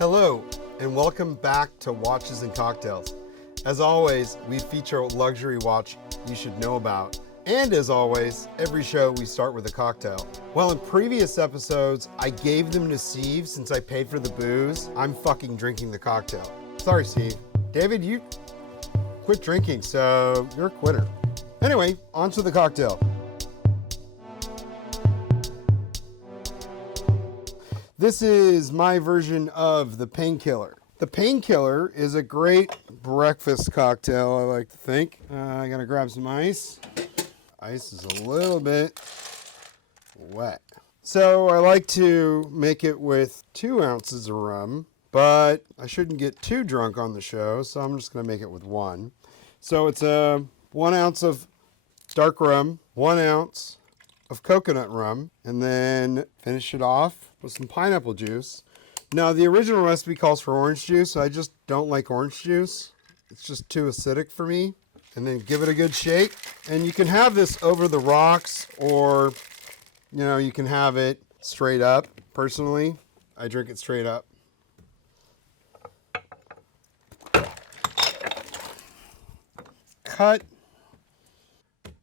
Hello, and welcome back to Watches and Cocktails. As always, we feature a luxury watch you should know about. And as always, every show we start with a cocktail. Well, in previous episodes, I gave them to Steve since I paid for the booze. I'm fucking drinking the cocktail. Sorry, Steve. David, you quit drinking, so you're a quitter. Anyway, on to the cocktail. This is my version of the Painkiller. The Painkiller is a great breakfast cocktail, I like to think. I gotta grab some ice. Ice is a little bit wet. So I like to make it with 2 ounces of rum, but I shouldn't get too drunk on the show, so I'm just gonna make it with 1. So it's 1 ounce of dark rum, 1 ounce of coconut rum, and then finish it off with some pineapple juice. Now, the original recipe calls for orange juice. I just don't like orange juice. It's just too acidic for me. And then give it a good shake. And you can have this over the rocks, or, you can have it straight up. Personally, I drink it straight up. Cut.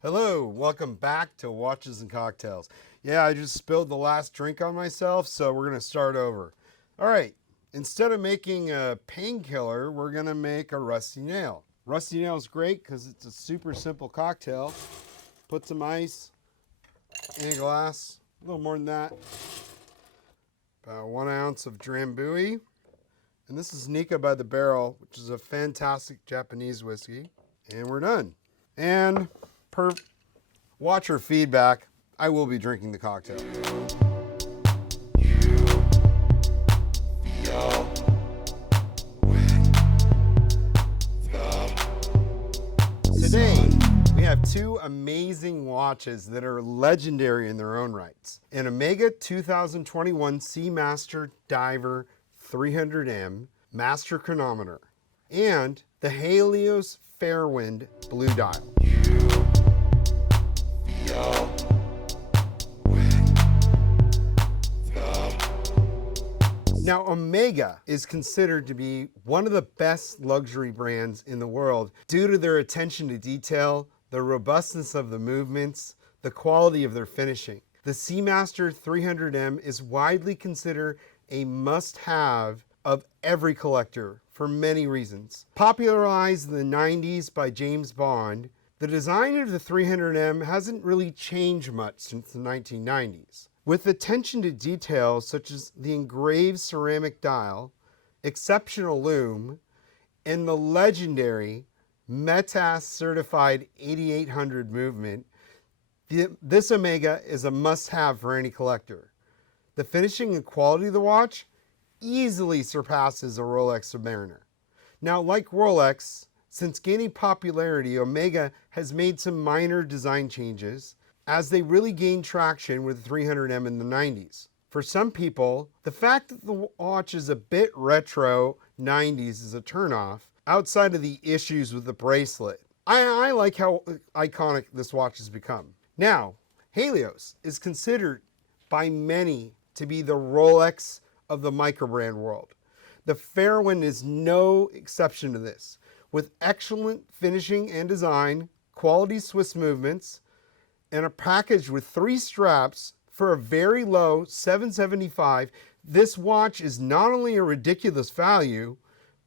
Hello, welcome back to Watches and Cocktails. Yeah, I just spilled the last drink on myself, so we're gonna start over. All right, instead of making a Painkiller, we're gonna make a Rusty Nail. Rusty Nail is great because it's a super simple cocktail. Put some ice in a glass, a little more than that. About 1 ounce of Drambuie. And this is Nika by the Barrel, which is a fantastic Japanese whiskey. And we're done. And per watcher feedback, I will be drinking the cocktail. Today, we have 2 amazing watches that are legendary in their own rights. An Omega 2021 Seamaster Diver 300M Master Chronometer and the Halios Fairwind Blue Dial. Now, Omega is considered to be one of the best luxury brands in the world due to their attention to detail, the robustness of the movements, the quality of their finishing. The Seamaster 300M is widely considered a must-have of every collector for many reasons. Popularized in the 90s by James Bond, the design of the 300M hasn't really changed much since the 1990s. With attention to detail such as the engraved ceramic dial, exceptional lume, and the legendary METAS certified 8800 movement, this Omega is a must-have for any collector. The finishing and quality of the watch easily surpasses a Rolex Submariner. Now, like Rolex, since gaining popularity, Omega has made some minor design changes as they really gained traction with the 300M in the 90s. For some people, the fact that the watch is a bit retro 90s is a turnoff outside of the issues with the bracelet. I like how iconic this watch has become. Now, Halios is considered by many to be the Rolex of the microbrand world. The Fairwind is no exception to this. With excellent finishing and design, quality Swiss movements, and a package with 3 straps for a very low $775, this watch is not only a ridiculous value,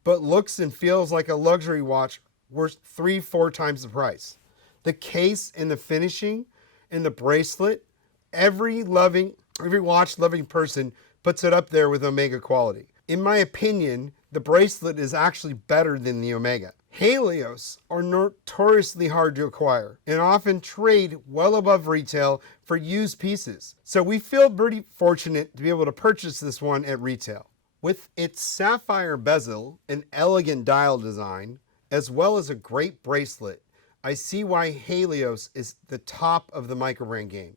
but looks and feels like a luxury watch worth 3-4 times the price. The case and the finishing and the bracelet, every watch-loving person puts it up there with Omega quality. In my opinion, the bracelet is actually better than the Omega. Halios are notoriously hard to acquire and often trade well above retail for used pieces. So we feel pretty fortunate to be able to purchase this one at retail. With its sapphire bezel, an elegant dial design, as well as a great bracelet, I see why Halios is the top of the microbrand game.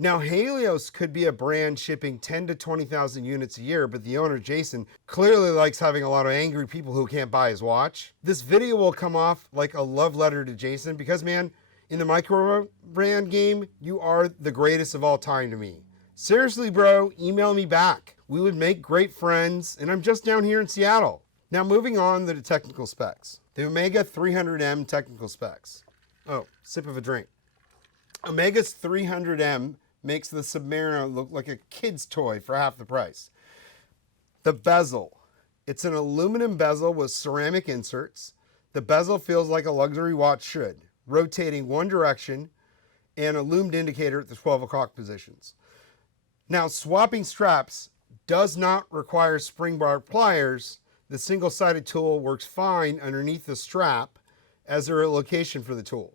Now, Halios could be a brand shipping 10 to 20,000 units a year, but the owner, Jason, clearly likes having a lot of angry people who can't buy his watch. This video will come off like a love letter to Jason because, man, in the micro brand game, you are the greatest of all time to me. Seriously, bro, email me back. We would make great friends, and I'm just down here in Seattle. Now, moving on to the technical specs. The Omega 300M technical specs. Oh, sip of a drink. Omega's 300M makes the Submariner look like a kid's toy for half the price. The bezel. It's an aluminum bezel with ceramic inserts. The bezel feels like a luxury watch should, rotating one direction and a loomed indicator at the 12 o'clock positions. Now, swapping straps does not require spring bar pliers. The single-sided tool works fine underneath the strap as there a location for the tool.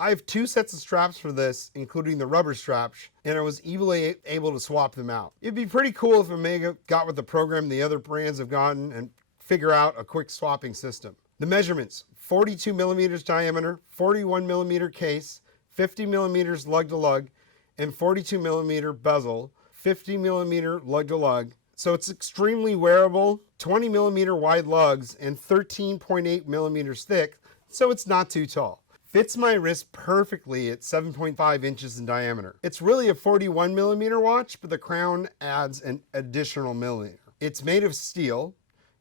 I have 2 sets of straps for this, including the rubber straps, and I was easily able to swap them out. It'd be pretty cool if Omega got with the program the other brands have gotten and figure out a quick swapping system. The measurements: 42 millimeters diameter, 41 millimeter case, 50 millimeters lug to lug, and 42 millimeter bezel, 50 millimeter lug to lug. So it's extremely wearable, 20 millimeter wide lugs, and 13.8 millimeters thick, so it's not too tall. Fits my wrist perfectly at 7.5 inches in diameter. It's really a 41 millimeter watch, but the crown adds an additional millimeter. It's made of steel,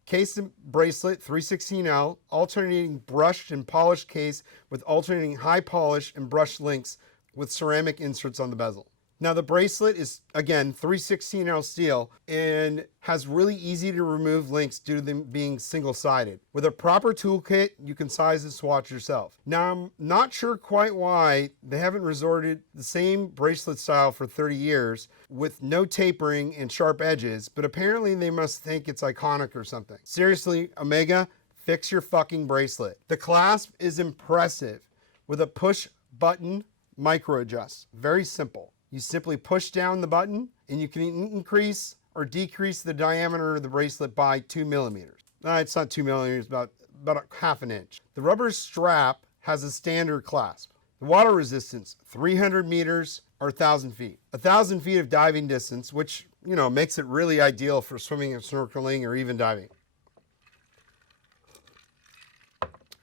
case and bracelet 316L, alternating brushed and polished case with alternating high polish and brushed links with ceramic inserts on the bezel. Now the bracelet is, again, 316L steel and has really easy to remove links due to them being single-sided. With a proper toolkit, you can size this watch yourself. Now I'm not sure quite why they haven't resorted the same bracelet style for 30 years with no tapering and sharp edges, but apparently they must think it's iconic or something. Seriously, Omega, fix your fucking bracelet. The clasp is impressive with a push button micro adjust. Very simple. You simply push down the button and you can increase or decrease the diameter of the bracelet by 2 millimeters. It's not 2 millimeters, about a half an inch. The rubber strap has a standard clasp. The water resistance, 300 meters or 1,000 feet. 1,000 feet of diving distance, which, you know, makes it really ideal for swimming and snorkeling or even diving.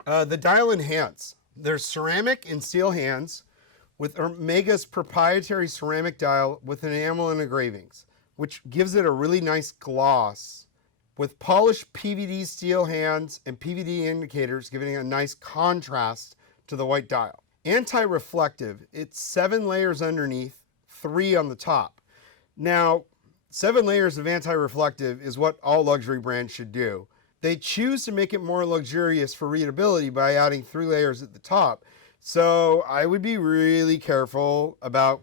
The dial and hands. There's ceramic and steel hands with Omega's proprietary ceramic dial with enamel and engravings, which gives it a really nice gloss, with polished PVD steel hands and PVD indicators giving it a nice contrast to the white dial. Anti-reflective, it's 7 layers underneath, 3 on the top. Now, 7 layers of anti-reflective is what all luxury brands should do. They choose to make it more luxurious for readability by adding 3 layers at the top. So I would be really careful about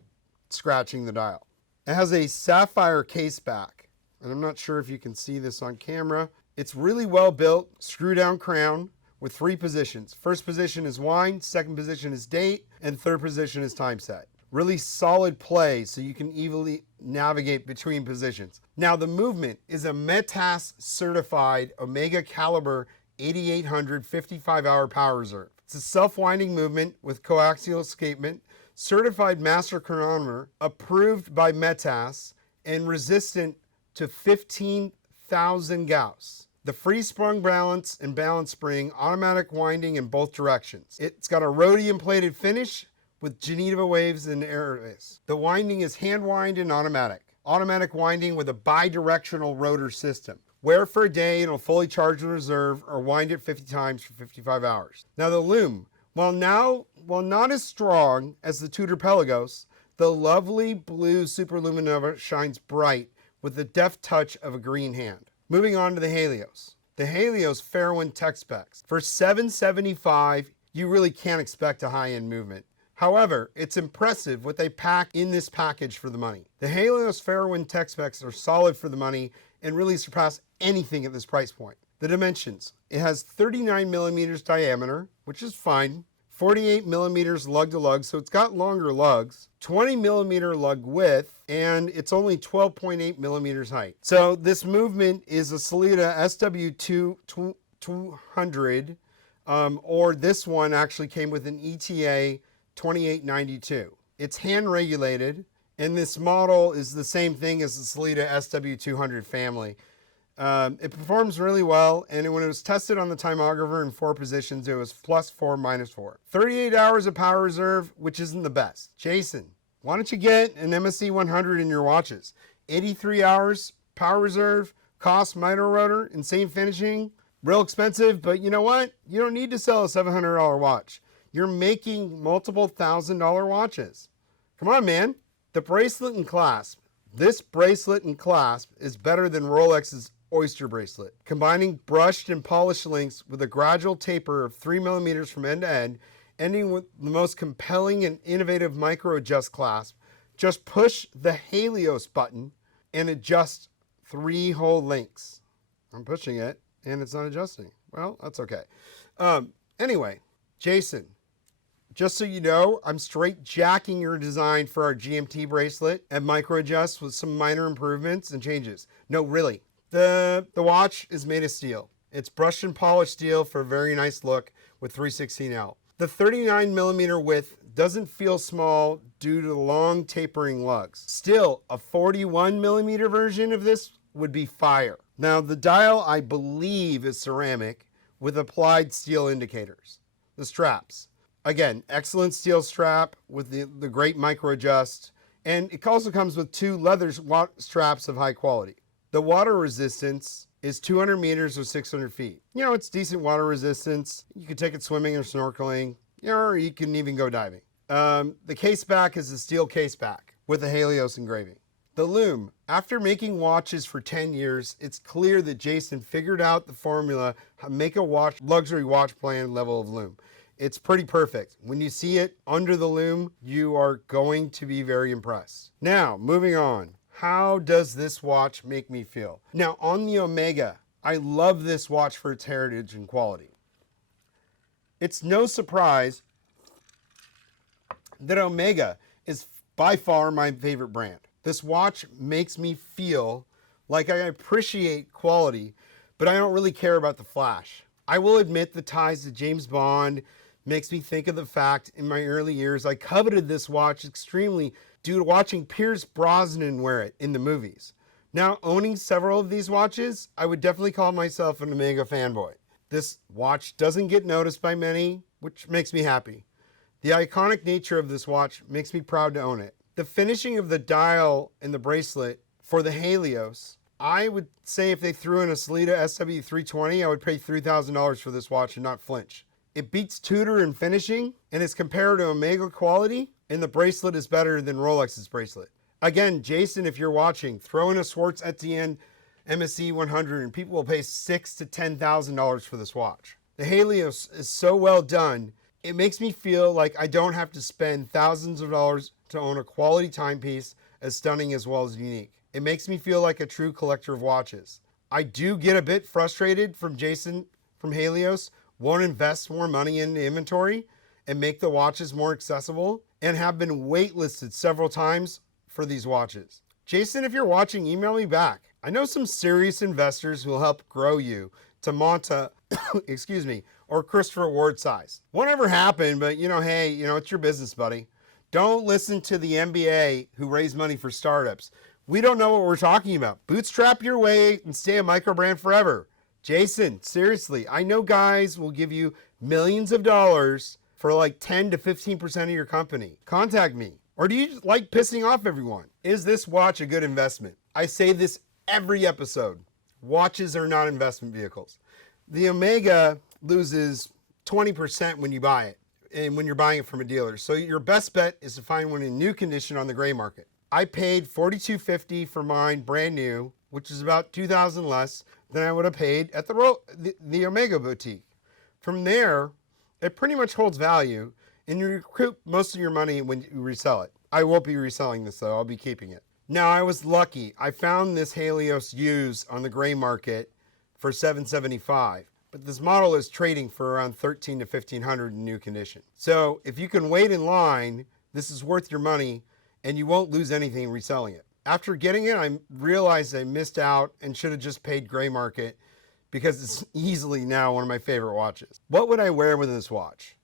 scratching the dial. It has a sapphire case back, and I'm not sure if you can see this on camera. It's really well built, screw down crown with 3 positions. First position is wind, second position is date, and third position is time set. Really solid play so you can easily navigate between positions. Now the movement is a METAS certified Omega caliber 8800 55-hour power reserve. It's a self-winding movement with coaxial escapement, certified master chronometer, approved by METAS, and resistant to 15,000 Gauss. The free sprung balance and balance spring, automatic winding in both directions. It's got a rhodium plated finish with Geneva waves and airways. The winding is hand wind and automatic. Automatic winding with a bi-directional rotor system. Wear for a day and it'll fully charge the reserve or wind it 50 times for 55 hours. Now the lume, while not as strong as the Tudor Pelagos, the lovely blue Superluminova shines bright with the deft touch of a green hand. Moving on to the Halios. The Halios Fairwind tech specs. For $775, you really can't expect a high-end movement. However, it's impressive what they pack in this package for the money. The Halios Fairwind tech specs are solid for the money and really surpass anything at this price point. The dimensions. It has 39 millimeters diameter, which is fine. 48 millimeters lug to lug, so it's got longer lugs. 20 millimeter lug width, and it's only 12.8 millimeters height. So this movement is a Sellita SW200, or this one actually came with an ETA 2892. It's hand regulated, and this model is the same thing as the Sellita SW200 family. It performs really well, and when it was tested on the timographer in 4 positions, it was +4, -4. 38 hours of power reserve, which isn't the best. Jason, Why don't you get an MSC 100 in your watches? 83 hours, power reserve, cost, miter rotor, insane finishing, real expensive, but you know what? You don't need to sell a $700 watch. You're making multiple $1,000 watches. Come on, man. The bracelet and clasp. This bracelet and clasp is better than Rolex's Oyster bracelet. Combining brushed and polished links with a gradual taper of 3 millimeters from end to end, ending with the most compelling and innovative micro adjust clasp. Just push the Halios button and adjust 3 whole links. I'm pushing it and it's not adjusting. Well, that's okay. Anyway, Jason, just so you know, I'm straight jacking your design for our GMT bracelet and micro adjust with some minor improvements and changes. No, really. The watch is made of steel. It's brushed and polished steel for a very nice look with 316L. The 39 millimeter width doesn't feel small due to the long tapering lugs. Still, a 41 millimeter version of this would be fire. Now, the dial, I believe, is ceramic with applied steel indicators. The straps. Again, excellent steel strap with the great micro adjust. And it also comes with 2 leather straps of high quality. The water resistance is 200 meters or 600 feet. You know, it's decent water resistance. You can take it swimming or snorkeling, or you can even go diving. The case back is a steel case back with a Halios engraving. The loom. After making watches for 10 years, it's clear that Jason figured out the formula to make a luxury watch brand level of loom. It's pretty perfect. When you see it under the loom, you are going to be very impressed. Now, moving on. How does this watch make me feel? Now, on the Omega, I love this watch for its heritage and quality. It's no surprise that Omega is by far my favorite brand. This watch makes me feel like I appreciate quality, but I don't really care about the flash. I will admit the ties to James Bond makes me think of the fact in my early years I coveted this watch extremely due to watching Pierce Brosnan wear it in the movies. Now, owning several of these watches, I would definitely call myself an Omega fanboy. This watch doesn't get noticed by many, which makes me happy. The iconic nature of this watch makes me proud to own it. The finishing of the dial and the bracelet for the Halios, I would say if they threw in a Sellita SW320, I would pay $3,000 for this watch and not flinch. It beats Tudor in finishing, and is compared to Omega quality, and the bracelet is better than Rolex's bracelet. Again, Jason, if you're watching, throw in a Swartz Etienne MSC 100 and people will pay $6,000 to $10,000 for this watch. The Halios is so well done, it makes me feel like I don't have to spend thousands of dollars to own a quality timepiece as stunning as well as unique. It makes me feel like a true collector of watches. I do get a bit frustrated from Jason from Halios, won't invest more money in inventory and make the watches more accessible, and have been waitlisted several times for these watches. Jason, if you're watching, email me back. I know some serious investors who will help grow you to Monta, excuse me, or Christopher Ward size. Won't ever happen, but hey, it's your business, buddy. Don't listen to the MBA who raise money for startups. We don't know what we're talking about. Bootstrap your way and stay a micro brand forever. Jason, seriously, I know guys will give you millions of dollars for like 10 to 15% of your company. Contact me. Or do you like pissing off everyone? Is this watch a good investment? I say this every episode. Watches are not investment vehicles. The Omega loses 20% when you buy it and when you're buying it from a dealer. So your best bet is to find one in new condition on the gray market. I paid $4,250 for mine brand new, which is about $2,000 less than I would have paid at the Omega boutique. From there, it pretty much holds value and you recoup most of your money when you resell it. I won't be reselling this though, I'll be keeping it. Now, I was lucky. I found this Halios used on the gray market for $775, but this model is trading for around $1,300 to $1,500 in new condition. So if you can wait in line, this is worth your money and you won't lose anything reselling it. After getting it, I realized I missed out and should have just paid gray market because it's easily now one of my favorite watches. What would I wear with this watch?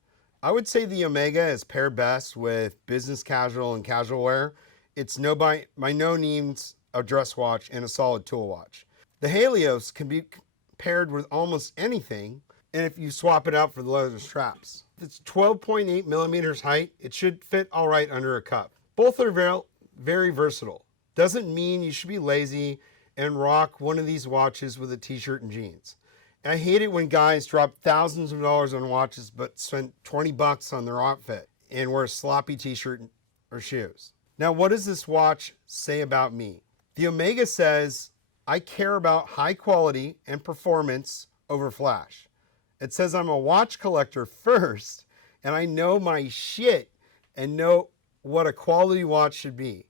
I would say the Omega is paired best with business casual and casual wear. It's by no means a dress watch and a solid tool watch. The Halios can be paired with almost anything, and if you swap it out for the leather straps. It's 12.8 millimeters height. It should fit all right under a cup. Both are very, very versatile. Doesn't mean you should be lazy and rock one of these watches with a t-shirt and jeans. I hate it when guys drop thousands of dollars on watches but spend 20 bucks on their outfit and wear a sloppy t-shirt or shoes. Now, what does this watch say about me? The Omega says, I care about high quality and performance over flash. It says I'm a watch collector first, and I know my shit and know what a quality watch should be.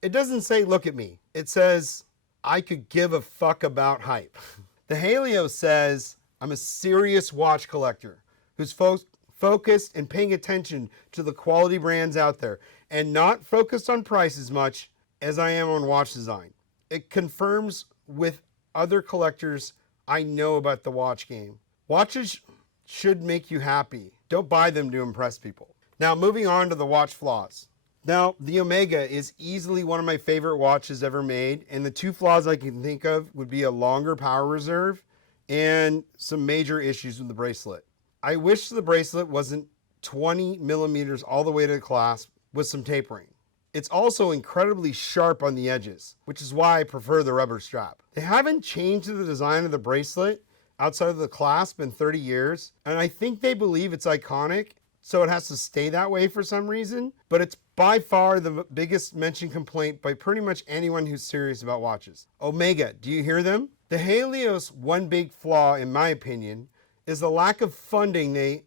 It doesn't say, look at me. It says, I could give a fuck about hype. The Halios says, I'm a serious watch collector who's focused and paying attention to the quality brands out there and not focused on price as much as I am on watch design. It confirms with other collectors I know about the watch game. Watches should make you happy. Don't buy them to impress people. Now, moving on to the watch flaws. Now, the Omega is easily one of my favorite watches ever made, and the two flaws I can think of would be a longer power reserve and some major issues with the bracelet. I wish the bracelet wasn't 20 millimeters all the way to the clasp with some tapering. It's also incredibly sharp on the edges, which is why I prefer the rubber strap. They haven't changed the design of the bracelet outside of the clasp in 30 years, and I think they believe it's iconic, so it has to stay that way for some reason, but it's by far the biggest mentioned complaint by pretty much anyone who's serious about watches. Omega, do you hear them? The Halios' one big flaw, in my opinion, is the lack of funding they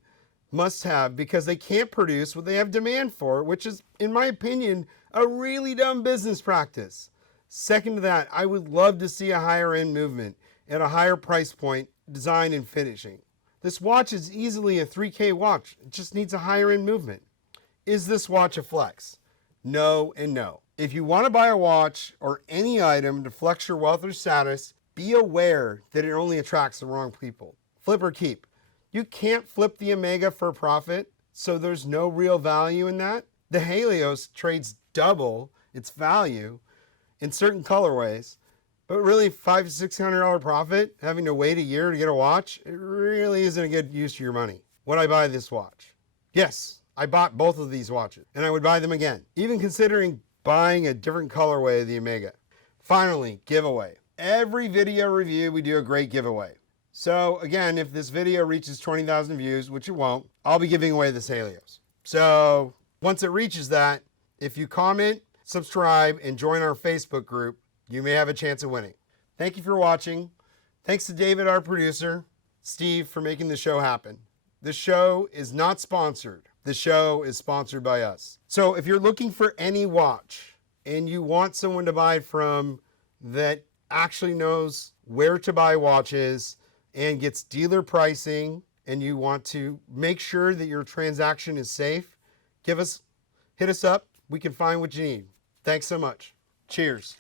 must have because they can't produce what they have demand for, which is, in my opinion, a really dumb business practice. Second to that, I would love to see a higher end movement at a higher price point, design and finishing. This watch is easily a 3K watch. It just needs a higher end movement. Is this watch a flex? No and no. If you want to buy a watch or any item to flex your wealth or status, be aware that it only attracts the wrong people. Flip or keep. You can't flip the Omega for a profit, so there's no real value in that. The Halios trades double its value in certain colorways, but really $500 to $600 profit, having to wait a year to get a watch, it really isn't a good use of your money. Would I buy this watch? Yes, I bought both of these watches, and I would buy them again, even considering buying a different colorway of the Omega. Finally, giveaway. Every video review, we do a great giveaway. So again, if this video reaches 20,000 views, which it won't, I'll be giving away this Halios. So once it reaches that, if you comment, subscribe, and join our Facebook group, you may have a chance of winning. Thank you for watching. Thanks to David, our producer, Steve, for making the show happen. The show is not sponsored. The show is sponsored by us. So if you're looking for any watch and you want someone to buy from that actually knows where to buy watches and gets dealer pricing, and you want to make sure that your transaction is safe, hit us up. We can find what you need. Thanks so much. Cheers.